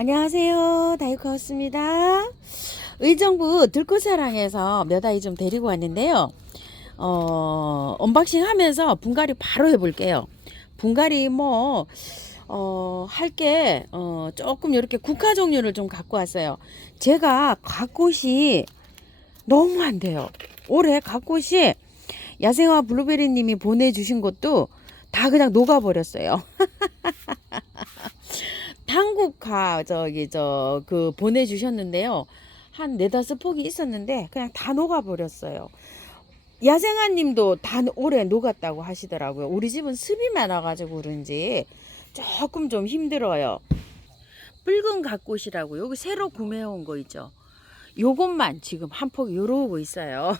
안녕하세요. 다이코였습니다. 의정부 들꽃사랑에서 몇 아이 좀 데리고 왔는데요. 언박싱 하면서 분갈이 바로 해볼게요. 분갈이 할게, 조금 이렇게 국화 종류를 좀 갖고 왔어요. 제가 갓꽃이 너무 안 돼요. 올해 갓꽃이 야생화 블루베리 님이 보내주신 것도 다 그냥 녹아버렸어요. 한국화 보내주셨는데요. 한 네다섯 폭이 있었는데 그냥 다 녹아버렸어요. 야생아님도 다 올해 녹았다고 하시더라고요. 우리 집은 습이 많아가지고 그런지 조금 좀 힘들어요. 붉은 갓꽃이라고 여기 새로 구매해온 거 있죠. 요것만 지금 한 폭 요러고 있어요.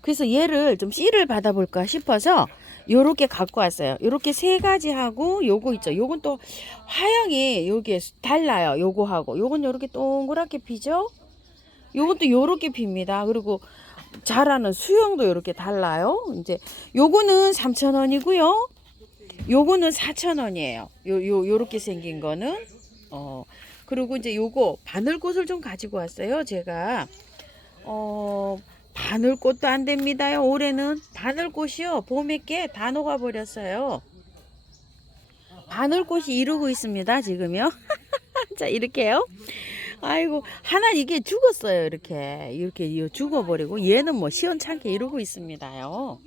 그래서 얘를 좀 씨를 받아볼까 싶어서 요렇게 갖고 왔어요. 요렇게 세 가지 하고 요거 있죠. 요건 또 화형이 여기에 달라요. 요거하고 요건 요렇게 동그랗게 피죠. 요건 또 요렇게 핍니다. 그리고 자라는 수영도 요렇게 달라요. 이제 요거는 3,000원이고요. 요거는 4,000원이에요. 요렇게 생긴 거는 그리고 이제 요거 바늘꽃을 좀 가지고 왔어요. 제가 바늘꽃도 안 됩니다요. 올해는 바늘꽃이요. 봄에 게 다 녹아버렸어요. 바늘꽃이 이루고 있습니다. 지금요. 자, 이렇게요. 아이고, 하나 이게 죽었어요. 이렇게 죽어버리고 얘는 뭐 시원찮게 이루고 있습니다요.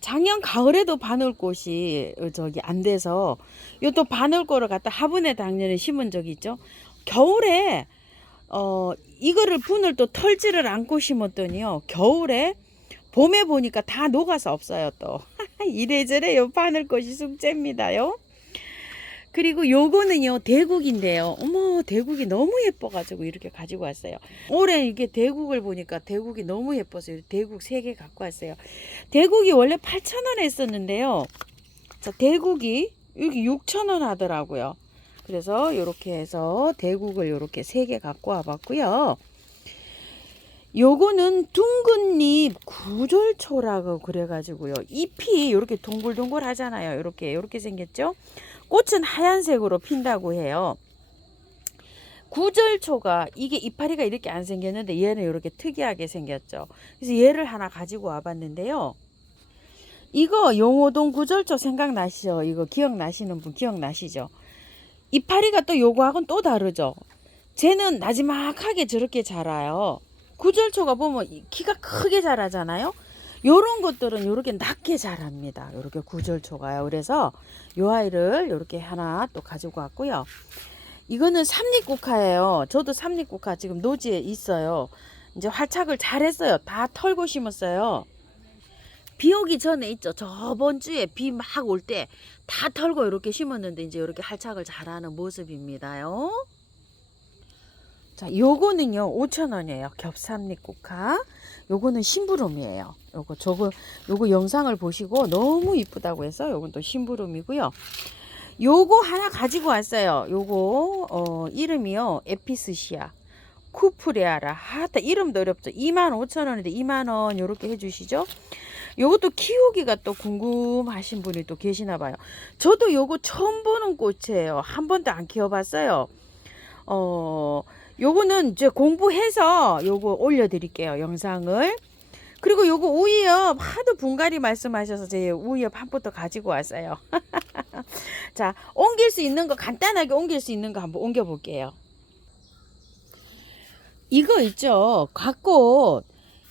작년 가을에도 바늘꽃이 안 돼서 요 또 바늘꽃을 갖다 화분에 작년에 심은 적이 있죠. 겨울에 이거를 분을 또 털지를 않고 심었더니요. 겨울에 봄에 보니까 다 녹아서 없어요. 또 이래저래 요 바늘꽃이 숙제입니다요. 그리고 요거는요 대국인데요. 어머, 대국이 너무 예뻐가지고 이렇게 가지고 왔어요. 올해 이게 대국을 보니까 대국이 너무 예뻐서 대국 3개 갖고 왔어요. 대국이 원래 8,000원에 했었는데요. 자, 대국이 여기 6,000원 하더라고요. 그래서 이렇게 해서 대국을 이렇게 3개 갖고 와봤고요. 요거는 둥근잎 구절초라고 그래가지고요. 잎이 이렇게 동글동글 하잖아요. 이렇게 생겼죠. 꽃은 하얀색으로 핀다고 해요. 구절초가 이게 이파리가 이렇게 안 생겼는데 얘는 이렇게 특이하게 생겼죠. 그래서 얘를 하나 가지고 와봤는데요. 이거 용호동 구절초 생각나시죠? 이거 기억나시는 분 기억나시죠? 이파리가 또 요거하고는 또 다르죠. 쟤는 나지막하게 저렇게 자라요. 구절초가 보면 키가 크게 자라잖아요. 요런 것들은 요렇게 낮게 자랍니다. 요렇게 구절초가요. 그래서 요 아이를 요렇게 하나 또 가지고 왔고요. 이거는 삼립국화예요. 저도 삼립국화 지금 노지에 있어요. 이제 활착을 잘 했어요. 다 털고 심었어요. 비 오기 전에 있죠. 저번 주에 비 막 올 때 다 털고 이렇게 심었는데 이제 이렇게 활착을 잘하는 모습입니다요. 자, 요거는요 5,000원이에요. 겹삼립국화. 요거는 심부름이에요. 요거 영상을 보시고 너무 이쁘다고 해서 요건 또 심부름이고요. 요거 하나 가지고 왔어요. 요거 이름이요 에피스시아 쿠프레아라. 하다 이름도 어렵죠. 25,000원인데 2만원 요렇게 해주시죠. 요것도 키우기가 또 궁금하신 분이 또 계시나 봐요. 저도 요거 처음 보는 꽃이에요. 한 번도 안 키워봤어요. 요거는 이제 공부해서 요거 올려드릴게요. 영상을. 그리고 요거 우이엽 하도 분갈이 말씀하셔서 제 우이엽 한 포트 가지고 왔어요. 자, 옮길 수 있는 거 간단하게 옮길 수 있는 거 한번 옮겨 볼게요. 이거 있죠. 갓꽃.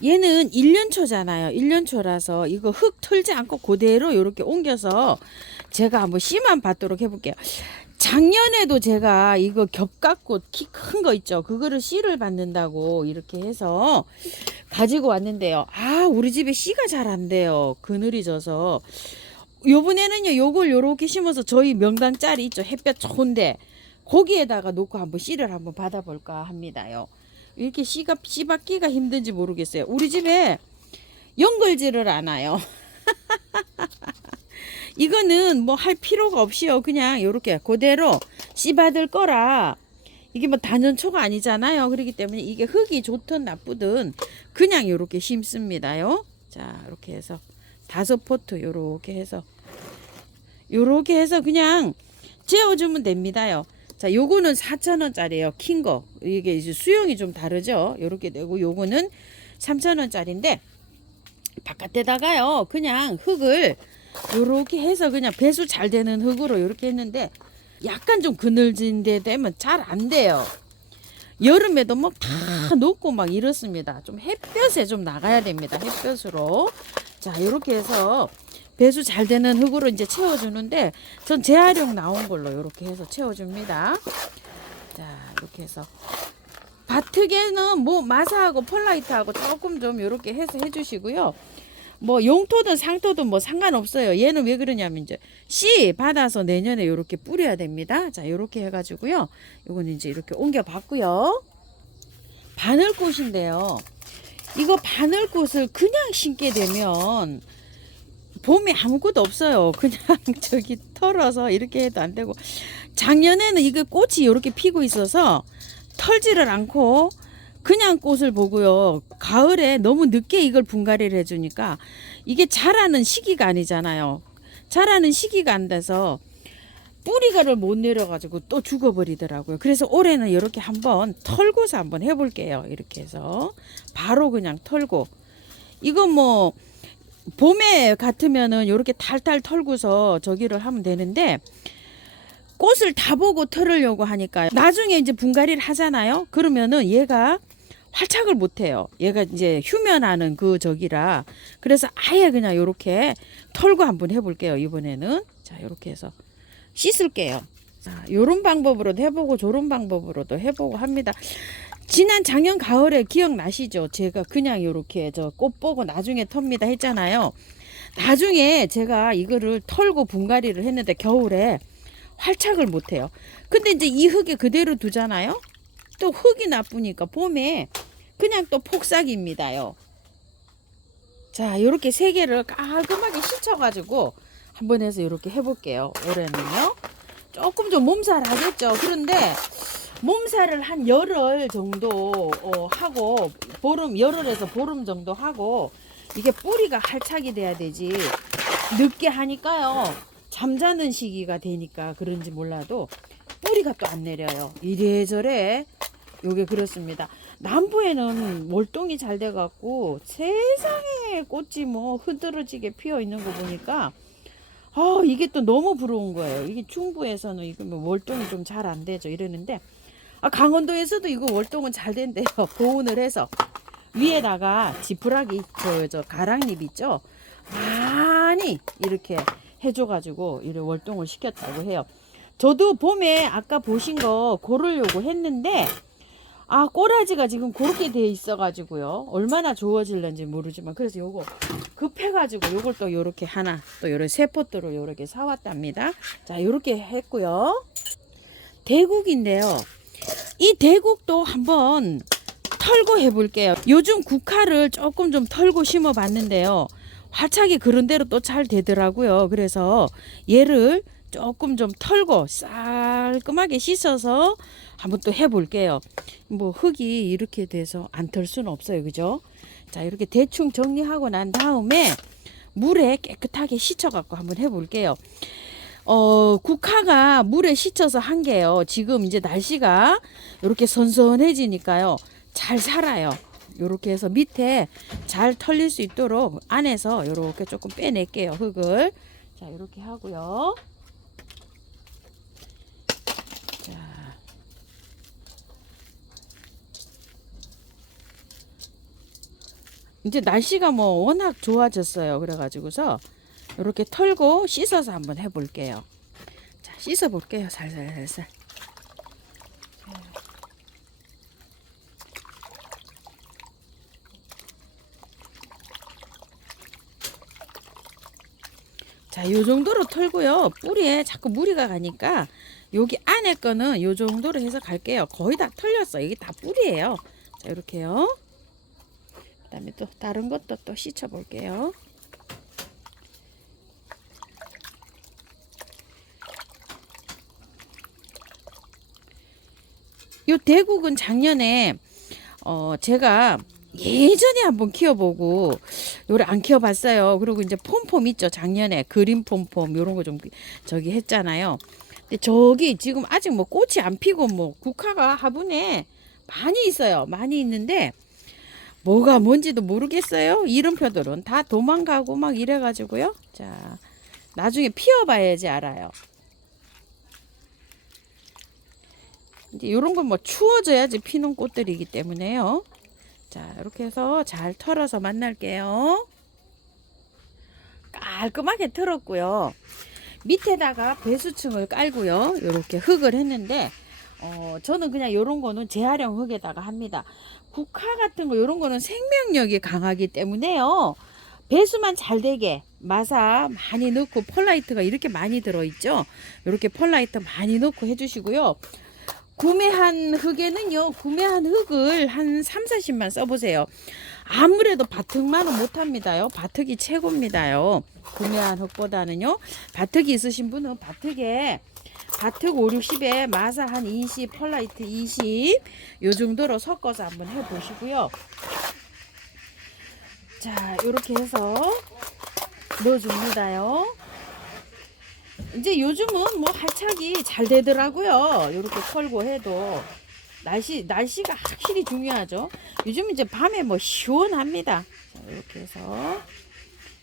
얘는 1년초잖아요. 1년초라서 이거 흙 털지 않고 그대로 이렇게 옮겨서 제가 한번 씨만 받도록 해볼게요. 작년에도 제가 이거 겹갓꽃 키 큰 거 있죠. 그거를 씨를 받는다고 이렇게 해서 가지고 왔는데요. 아, 우리 집에 씨가 잘 안 돼요. 그늘이 져서. 요번에는요, 요걸 요렇게 심어서 저희 명당짜리 있죠. 햇볕 좋은데 거기에다가 놓고 한번 씨를 한번 받아볼까 합니다요. 이렇게 씨 받기가 힘든지 모르겠어요. 우리 집에 연결지를 않아요. 이거는 뭐 할 필요가 없이요. 그냥 요렇게 그대로 씨 받을 거라. 이게 뭐 단연초가 아니잖아요. 그렇기 때문에 이게 흙이 좋든 나쁘든 그냥 요렇게 심습니다요. 자, 이렇게 해서 5포트 요렇게 해서 그냥 재워주면 됩니다요. 자, 요거는 4,000원짜리예요. 킨 거. 이게 이제 수영이 좀 다르죠. 요렇게 되고 요거는 3,000원짜리인데 바깥에다가요. 그냥 흙을 요렇게 해서 그냥 배수 잘 되는 흙으로 요렇게 했는데 약간 좀 그늘진 데 되면 잘 안 돼요. 여름에도 막 다 녹고 막 이렇습니다. 좀 햇볕에 좀 나가야 됩니다. 햇볕으로. 자, 이렇게 해서 배수 잘 되는 흙으로 이제 채워주는데 전 재활용 나온 걸로 이렇게 해서 채워줍니다. 자, 이렇게 해서 밭흙에는 뭐 마사하고 펄라이트하고 조금 좀 이렇게 해서 해주시고요. 뭐 용토든 상토든 뭐 상관없어요. 얘는 왜 그러냐면 이제 씨 받아서 내년에 이렇게 뿌려야 됩니다. 자, 이렇게 해가지고요. 요거는 이제 이렇게 옮겨봤고요. 바늘꽃인데요. 이거 바늘꽃을 그냥 심게 되면 봄에 아무것도 없어요. 그냥 저기 털어서 이렇게 해도 안 되고 작년에는 이게 꽃이 이렇게 피고 있어서 털지를 않고 그냥 꽃을 보고요. 가을에 너무 늦게 이걸 분갈이를 해주니까 이게 자라는 시기가 아니잖아요. 자라는 시기가 안 돼서 뿌리가를 못 내려가지고 또 죽어버리더라고요. 그래서 올해는 이렇게 한번 털고서 한번 해볼게요. 이렇게 해서 바로 그냥 털고 이거 뭐 봄에 같으면은 이렇게 탈탈 털고서 저기를 하면 되는데 꽃을 다 보고 털으려고 하니까 나중에 이제 분갈이를 하잖아요. 그러면은 얘가 활착을 못해요. 얘가 이제 휴면하는 그 저기라. 그래서 아예 그냥 이렇게 털고 한번 해볼게요. 이번에는. 자, 이렇게 해서 씻을게요. 자, 요런 방법으로도 해보고 저런 방법으로도 해보고 합니다. 지난 작년 가을에 기억나시죠? 제가 그냥 이렇게 저 꽃 보고 나중에 텁니다 했잖아요. 나중에 제가 이거를 털고 분갈이를 했는데 겨울에 활착을 못해요. 근데 이제 이 흙에 그대로 두잖아요. 또 흙이 나쁘니까 봄에 그냥 또 폭삭입니다요. 자, 이렇게 세 개를 깔끔하게 씻어가지고 한번 해서 이렇게 해볼게요. 올해는요. 조금 좀 몸살하겠죠. 그런데 몸살을 한 열흘 정도 하고 열흘에서 보름 정도 하고 이게 뿌리가 활착이 돼야 되지. 늦게 하니까요. 잠자는 시기가 되니까 그런지 몰라도 뿌리가 또 안 내려요. 이래저래 요게 그렇습니다. 남부에는 월동이 잘 돼갖고 세상에 꽃이 뭐 흐드러지게 피어 있는 거 보니까 이게 또 너무 부러운 거예요. 이게 중부에서는 이거 뭐 월동이 좀 잘 안 되죠. 이러는데 강원도에서도 이거 월동은 잘 된대요. 보온을 해서 위에다가 지푸라기 저 가랑잎 있죠. 많이 이렇게 해줘가지고 이래 월동을 시켰다고 해요. 저도 봄에 아까 보신 거 고르려고 했는데 꼬라지가 지금 그렇게 돼 있어가지고요. 얼마나 좋아질는지 모르지만 그래서 요거 급해가지고 요걸 또 요렇게 하나 또 요런 세 포트로 요렇게 사왔답니다. 자, 요렇게 했고요. 대국인데요. 이 대국도 한번 털고 해볼게요. 요즘 국화를 조금 좀 털고 심어 봤는데요. 활착이 그런 대로 또 잘 되더라고요. 그래서 얘를 조금 좀 털고 깔끔하게 씻어서 한번 또 해볼게요. 뭐 흙이 이렇게 돼서 안 털 수는 없어요. 그죠? 자, 이렇게 대충 정리하고 난 다음에 물에 깨끗하게 씻어갖고 한번 해볼게요. 국화가 물에 씻어서 한 게요. 지금 이제 날씨가 이렇게 선선해지니까요. 잘 살아요. 요렇게 해서 밑에 잘 털릴 수 있도록 안에서 요렇게 조금 빼낼게요. 흙을. 자, 이렇게 하고요. 자. 이제 날씨가 뭐 워낙 좋아졌어요. 그래가지고서 이렇게 털고 씻어서 한번 해볼게요. 자, 씻어볼게요. 살살살살. 자, 요 정도로 털고요. 뿌리에 자꾸 무리가 가니까 여기 안에 거는 요 정도로 해서 갈게요. 거의 다 털렸어. 이게 다 뿌리예요. 자, 이렇게요. 그 다음에 또 다른 것도 또 씻어 볼게요. 요 대국은 작년에 제가 예전에 한번 키워보고 요래 안 키워봤어요. 그리고 이제 폼폼 있죠. 작년에 그린 폼폼 요런 거 좀 저기 했잖아요. 근데 저기 지금 아직 뭐 꽃이 안 피고 뭐 국화가 화분에 많이 있어요. 많이 있는데 뭐가 뭔지도 모르겠어요. 이름표들은 다 도망가고 막 이래가지고요. 자, 나중에 피워봐야지 알아요. 이제 요런 건 뭐 추워져야지 피는 꽃들이기 때문에요. 자, 이렇게 해서 잘 털어서 만날게요. 깔끔하게 털었고요. 밑에다가 배수층을 깔고요. 이렇게 흙을 했는데 저는 그냥 이런 거는 재활용 흙에다가 합니다. 국화 같은 거 이런 거는 생명력이 강하기 때문에요. 배수만 잘 되게 마사 많이 넣고 펄라이트가 이렇게 많이 들어있죠. 이렇게 펄라이트 많이 넣고 해주시고요. 구매한 흙에는요. 구매한 흙을 한 3, 40만 써보세요. 아무래도 밭흙만은 못합니다요. 밭흙이 최고입니다요. 구매한 흙보다는요. 밭흙이 있으신 분은 밭흙 5, 60에 마사 한 20, 펄라이트 20, 요 정도로 섞어서 한번 해보시고요. 자, 이렇게 해서 넣어줍니다요. 이제 요즘은 뭐 활착이 잘 되더라고요. 이렇게 털고 해도 날씨가 확실히 중요하죠. 요즘 이제 밤에 뭐 시원합니다. 자, 이렇게 해서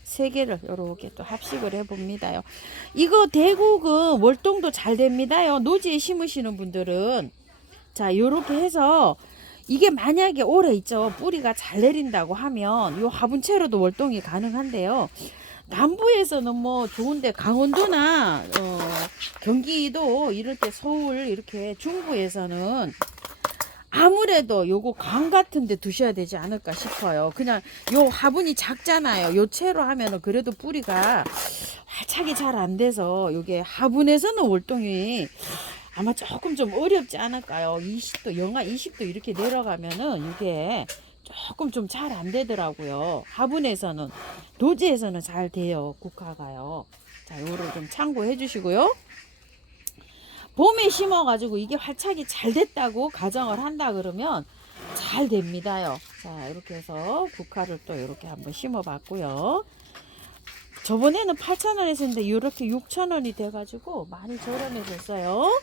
3개를 이렇게 또 합식을 해봅니다요. 이거 대국은 월동도 잘 됩니다요. 노지에 심으시는 분들은 자, 이렇게 해서 이게 만약에 오래 있죠. 뿌리가 잘 내린다고 하면 요 화분채로도 월동이 가능한데요. 남부에서는 뭐 좋은데 강원도나 경기도 이럴 때 서울 이렇게 중부에서는 아무래도 요거 강 같은 데 두셔야 되지 않을까 싶어요. 그냥 요 화분이 작잖아요. 요 채로 하면은 그래도 뿌리가 활착이 잘 안 돼서 요게 화분에서는 월동이 아마 조금 좀 어렵지 않을까요? 20도, 영하 20도 이렇게 내려가면은 이게 조금 좀 잘 안 되더라고요. 화분에서는, 노지에서는 잘 돼요. 국화가요. 자, 요거를 좀 참고해 주시고요. 봄에 심어가지고 이게 활착이 잘 됐다고 가정을 한다 그러면 잘 됩니다요. 자, 이렇게 해서 국화를 또 이렇게 한번 심어 봤고요. 저번에는 8,000원 했었는데 이렇게 6,000원이 돼가지고 많이 저렴해졌어요.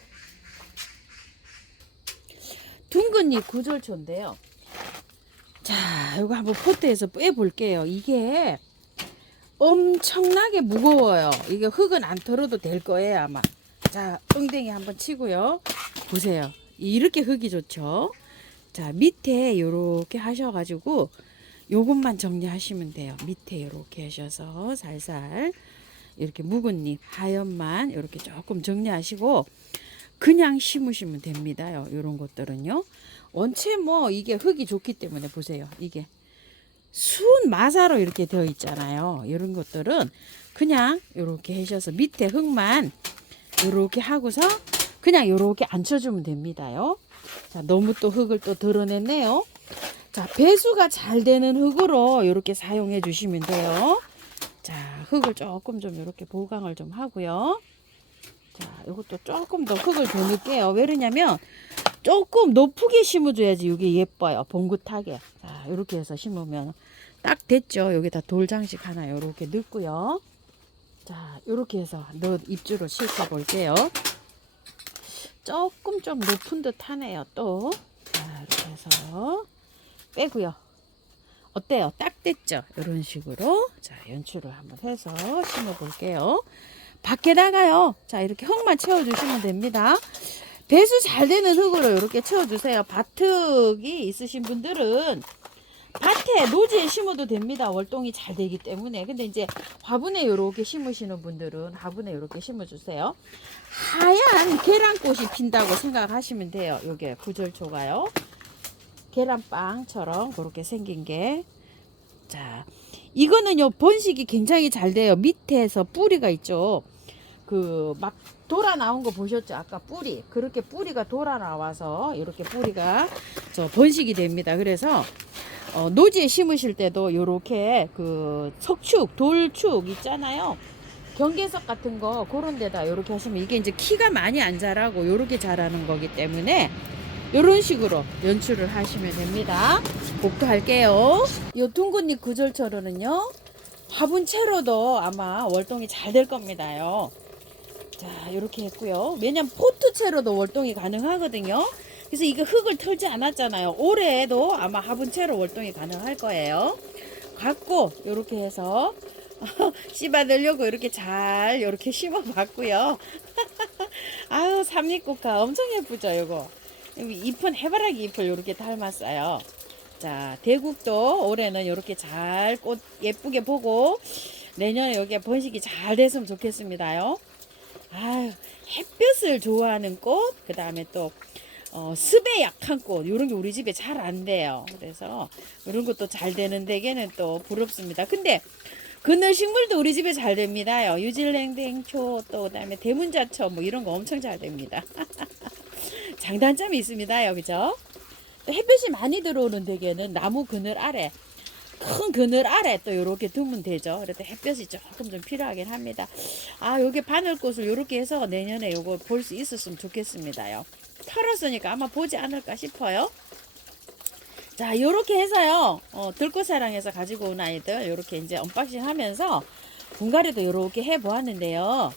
둥근잎 구절초인데요. 자, 이거 한번 포트에서 빼볼게요. 이게 엄청나게 무거워요. 이게 흙은 안 털어도 될 거예요, 아마. 자, 엉덩이 한번 치고요. 보세요. 이렇게 흙이 좋죠. 자, 밑에 요렇게 하셔가지고 요것만 정리하시면 돼요. 밑에 요렇게 하셔서 살살 이렇게 묵은 잎 하얀만 이렇게 조금 정리하시고 그냥 심으시면 됩니다요. 요런 것들은요. 원체 뭐 이게 흙이 좋기 때문에 보세요. 이게 순 마사로 이렇게 되어 있잖아요. 이런 것들은 그냥 요렇게 하셔서 밑에 흙만 요렇게 하고서 그냥 요렇게 앉혀주면 됩니다요. 자, 너무 또 흙을 또 드러냈네요. 자, 배수가 잘 되는 흙으로 요렇게 사용해 주시면 돼요. 자, 흙을 조금 좀 이렇게 보강을 좀 하고요. 자, 이것도 조금 더 흙을 더 넣을게요. 왜 그러냐면 조금 높게 심어줘야지 이게 예뻐요. 봉긋하게. 자, 이렇게 해서 심으면 딱 됐죠. 여기다 돌 장식 하나 이렇게 넣고요. 자, 이렇게 해서 입주로 싣어 볼게요. 조금 좀 높은 듯 하네요. 또 자, 이렇게 해서 빼고요. 어때요? 딱 됐죠? 이런 식으로 자, 연출을 한번 해서 심어 볼게요. 밖에다가요. 자, 이렇게 흙만 채워주시면 됩니다. 배수 잘 되는 흙으로 이렇게 채워주세요. 밭흙이 있으신 분들은 밭에 노지에 심어도 됩니다. 월동이 잘 되기 때문에. 근데 이제 화분에 이렇게 심으시는 분들은 화분에 이렇게 심어주세요. 하얀 계란꽃이 핀다고 생각하시면 돼요. 요게 구절초가요. 계란빵처럼 그렇게 생긴 게. 자, 이거는요 번식이 굉장히 잘 돼요. 밑에서 뿌리가 있죠. 그 막 돌아 나온 거 보셨죠? 아까 뿌리. 그렇게 뿌리가 돌아 나와서 이렇게 뿌리가 번식이 됩니다. 그래서 노지에 심으실 때도 요렇게 그 석축, 돌축 있잖아요. 경계석 같은 거 그런 데다 요렇게 하시면 이게 이제 키가 많이 안 자라고 요렇게 자라는 거기 때문에 요런 식으로 연출을 하시면 됩니다. 복도할게요. 요 둥근잎 구절초로는요 화분 채로도 아마 월동이 잘 될 겁니다요. 자, 이렇게 했고요. 왜냐면 포트채로도 월동이 가능하거든요. 그래서 이거 흙을 털지 않았잖아요. 올해에도 아마 화분채로 월동이 가능할 거예요. 갖고 이렇게 해서 씹어내려고 이렇게 잘 이렇게 심어봤고요. 아유, 삼립국화 엄청 예쁘죠, 이거. 잎은 해바라기 잎을 이렇게 닮았어요. 자, 대국도 올해는 이렇게 잘 꽃 예쁘게 보고 내년에 여기에 번식이 잘 됐으면 좋겠습니다요. 아유, 햇볕을 좋아하는 꽃, 그 다음에 또 습에 약한 꽃, 이런 게 우리 집에 잘 안 돼요. 그래서 이런 것도 잘 되는 데에는 또 부럽습니다. 근데 그늘 식물도 우리 집에 잘 됩니다요. 뉴질랜드 행초, 또 그다음에 대문자초 뭐 이런 거 엄청 잘 됩니다. 장단점이 있습니다요, 그죠? 햇볕이 많이 들어오는 데에는 나무 그늘 아래, 큰 그늘 아래 또 이렇게 두면 되죠. 그래도 햇볕이 조금 좀 필요하긴 합니다. 아, 요게 바늘꽃을 이렇게 해서 내년에 요거 볼 수 있었으면 좋겠습니다요. 털었으니까 아마 보지 않을까 싶어요. 자, 요렇게 해서요, 들꽃사랑에서 가지고 온 아이들, 요렇게 이제 언박싱 하면서 분갈이도 요렇게 해 보았는데요.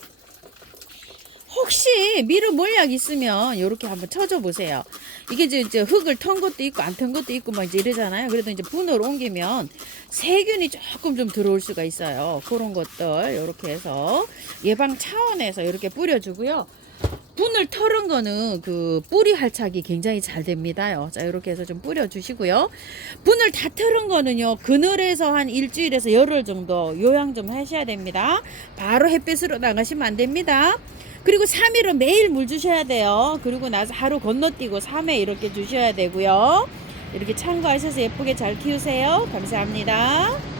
혹시 미르 몰약 있으면 요렇게 한번 쳐줘 보세요. 이게 이제 흙을 턴 것도 있고 안 턴 것도 있고 막 이제 이러잖아요. 그래도 이제 분을 옮기면 세균이 조금 좀 들어올 수가 있어요. 그런 것들 요렇게 해서 예방 차원에서 이렇게 뿌려주고요. 분을 털은 거는 그 뿌리 활착이 굉장히 잘 됩니다요. 자, 이렇게 해서 좀 뿌려주시고요. 분을 다 털은 거는요, 그늘에서 한 일주일에서 열흘 정도 요양 좀 하셔야 됩니다. 바로 햇빛으로 나가시면 안 됩니다. 그리고 3일은 매일 물 주셔야 돼요. 그리고 나서 하루 건너뛰고 3회 이렇게 주셔야 되고요. 이렇게 참고하셔서 예쁘게 잘 키우세요. 감사합니다.